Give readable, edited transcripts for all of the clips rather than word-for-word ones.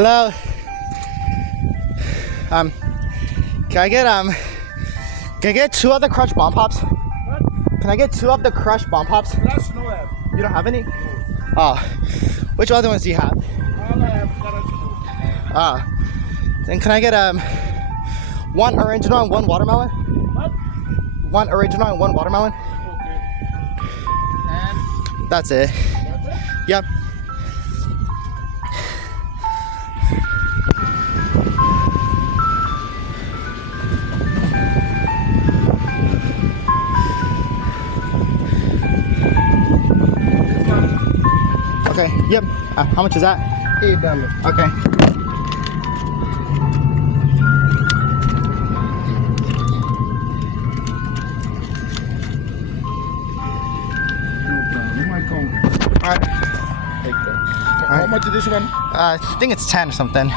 Hello. Can I get two of the crushed bomb pops? What? Can I get two of the crushed bomb pops? That's no have. You don't have any? Oh. Which other ones do you have? All I have is Ah. Then can I get one original and one watermelon? What? One original and one watermelon? Okay. And That's it. that's it? Yep. Okay. Yep. How much is that? $8. Okay. All right. How much is this one? I think it's 10 or something.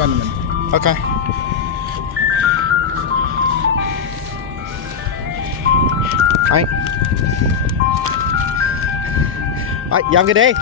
One minute. Okay. All right. All right. You have a good day.